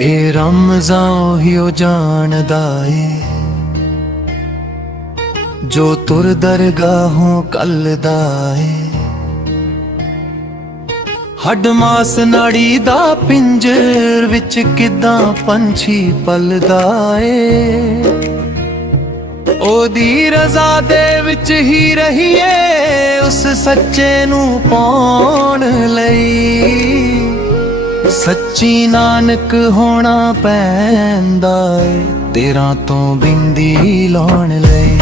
ਇਹ ਰਮਜ਼ਾਂ ਉਹੀ ਜਾਣਦਾ ਏ। ਜੋ ਤੁਰ ਦਰਗਾਹੋਂ ਕੱਲਦਾ ਏ। ਹੱਡ ਮਾਸ ਨਾੜੀ ਦਾ ਪਿੰਜਰ ਵਿੱਚ ਕਿਦਾਂ ਪੰਛੀ ਪਲਦਾ ਏ। ਉਹਦੀ ਰਜ਼ਾ ਦੇ ਵਿੱਚ ਹੀ ਰਹੀਏ, ਉਸ ਸੱਚੇ ਨੂੰ ਪਾਉਣ ਲਈ। ਸੱਚੀ ਨਾਨਕ ਹੋਣਾ ਪੈਂਦਾ ਏ, ਤੇਰਾ ਤੋਂ ਬਿੰਦੀ ਲਾਉਣ ਲਈ।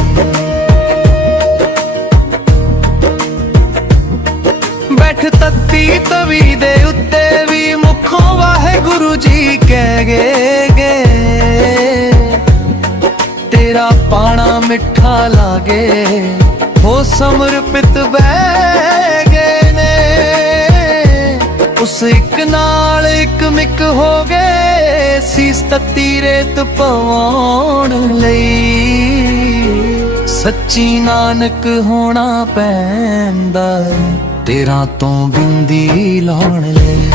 ਬੈਠ ਤੱਤੀ ਤਵੀ ਦੇ ਉੱਤੇ ਵੀ ਮੁਖੋਂ ਵਾਹਿਗੁਰੂ ਜੀ ਕਹਿ ਗਏ ਗੇ। ਤੇਰਾ ਪਾਣਾ ਮਿੱਠਾ ਲਾਗੇ, ਹੋ ਸਮਰਪਿਤ ਬਹਿ ਗਏ ਨੇ। ਉਸ ਇੱਕ ਨਾਲ ਇੱਕ ਮਿਕ ਹੋ ਗਏ ਸੀਸ ਤੱਤੀ ਰੇਤ ਪਵਾਉਣ ਲਈ। ਸੱਚੀ ਨਾਨਕ ਹੋਣਾ ਪੈਂਦਾ ਤੇਰਾ ਤੋਂ ਬਿੰਦੀ ਲਾਉਣ ਲਈ।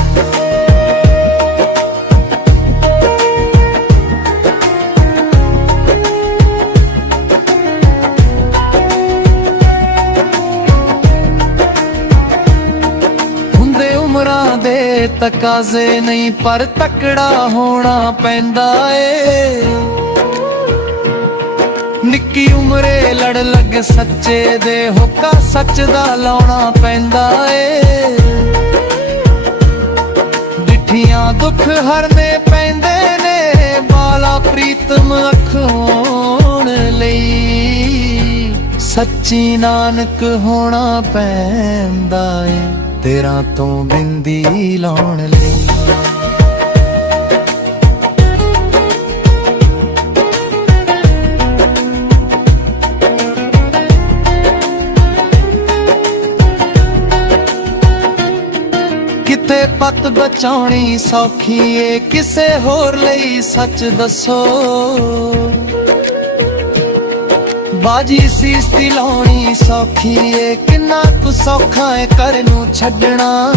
ਉਮਰਾਂ ਤਕਾਜ਼ੇ ਨਹੀਂ, ਪਰ ਤਕੜਾ ਹੋਣਾ ਪੈਂਦਾ ਏ। ਨਿੱਕੀ ਉਮਰੇ ਲੜ ਲੱਗ ਸੱਚੇ ਦੇ ਹੁੱਕਾ ਸੱਚ ਦਾ ਲਾਉਣਾ ਪੈਂਦਾ ਏ। ਡਿਠੀਆਂ ਦੁੱਖ ਹਰਨੇ ਪੈਂਦੇ ਨੇ, ਬਾਲਾ ਪ੍ਰੀਤਮ ਹੋਣ ਲਈ। ਸੱਚੀ ਨਾਨਕ ਹੋਣਾ ਪੈਂਦਾ ਏ। ਤੇਰਾ ਤੋਂ ਬਿੰਦੀ ਲਾਉਣ ਲਈ। ਕਿਤੇ ਪਤ ਬਚਾਉਣੀ ਸੌਖੀ ਏ, ਕਿਸੇ ਹੋਰ ਲਈ ਸੱਚ ਦੱਸੋ। ਬਾਜੀ ਸੀਸ ਦੀ ਲਾਉਣੀ ਸੌਖੀ ਏ। ਕਿੰਨਾ ਕੁ ਸੌਖਾ ਏ ਕਰ ਨੂੰ ਛੱਡਣਾ।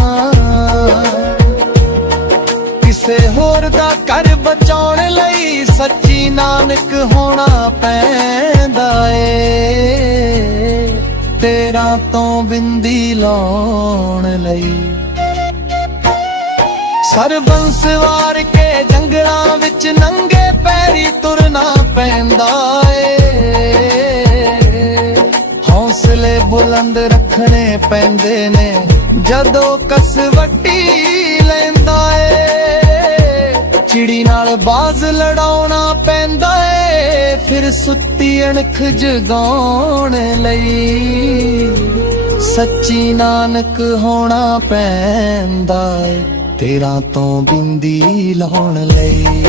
ਕਿਸੇ ਹੋਰ ਦਾ ਕਰ ਬਚਾਉਣ ਲਈ ਸੱਚੀ ਨਾਨਕ ਹੋਣਾ ਪੈਂਦਾ ਏ। ਤੇਰਾ ਤੋਂ ਬਿੰਦੀ ਲਾਉਣ ਲਈ। ਸਰਬੰਸ ਵਾਰ ਕੇ ਜੰਗਲਾਂ ਵਿੱਚ ਨੰਗੇ ਪੈਰੀ ਤੁਰਨਾ ਪੈਂਦਾ ਏ। ਬੁਲੰਦ ਰੱਖਣੇ ਪੈਂਦੇ ਨੇ। ਜਦੋਂ ਕਸਵੱਟੀ ਲੈਂਦਾ ਏ, ਚਿੜੀ ਨਾਲ ਬਾਜ਼ ਲੜਾਉਣਾ ਪੈਂਦਾ ਏ, ਫਿਰ ਸੁੱਤੀ ਅਣਖ ਜਗਾਉਣ ਲਈ ਸੱਚੀ ਨਾਨਕ ਹੋਣਾ ਪੈਂਦਾ ਏ, ਤੇਰਾ ਤੋਂ ਬਿੰਦੀ ਲਾਉਣ ਲਈ।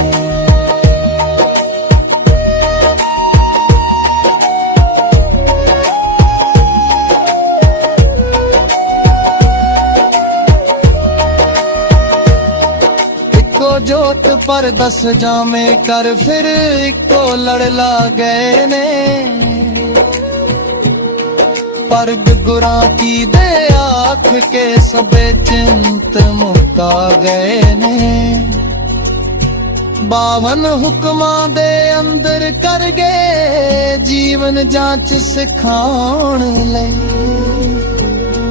ਇੱਕੋ ਪਰ ਦੱਸ ਜਾਵੇਂ ਕਰ ਫਿਰ ਇੱਕੋ ਲੜ ਲਾ ਗਏ ਨੇ। ਪਰ ਗੁਰਾਂ ਕੀ ਦੇ ਆਖ ਕੇ ਸਭੇ ਚਿੰਤ ਮੁਕਾ ਗਏ ਨੇ। ਬਾਵਨ ਹੁਕਮਾਂ ਦੇ ਅੰਦਰ ਕਰ ਗਏ, ਜੀਵਨ ਜਾਂਚ ਸਿਖਾਉਣ ਲਈ।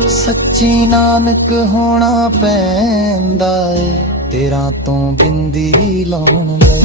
ਸੱਚੀ ਨਾਨਕ ਹੋਣਾ ਪੈਂਦਾ ਏ। ਤੇਰਾ ਤੋਂ ਬਿੰਦੀ ਲਾਉਣ ਲਈ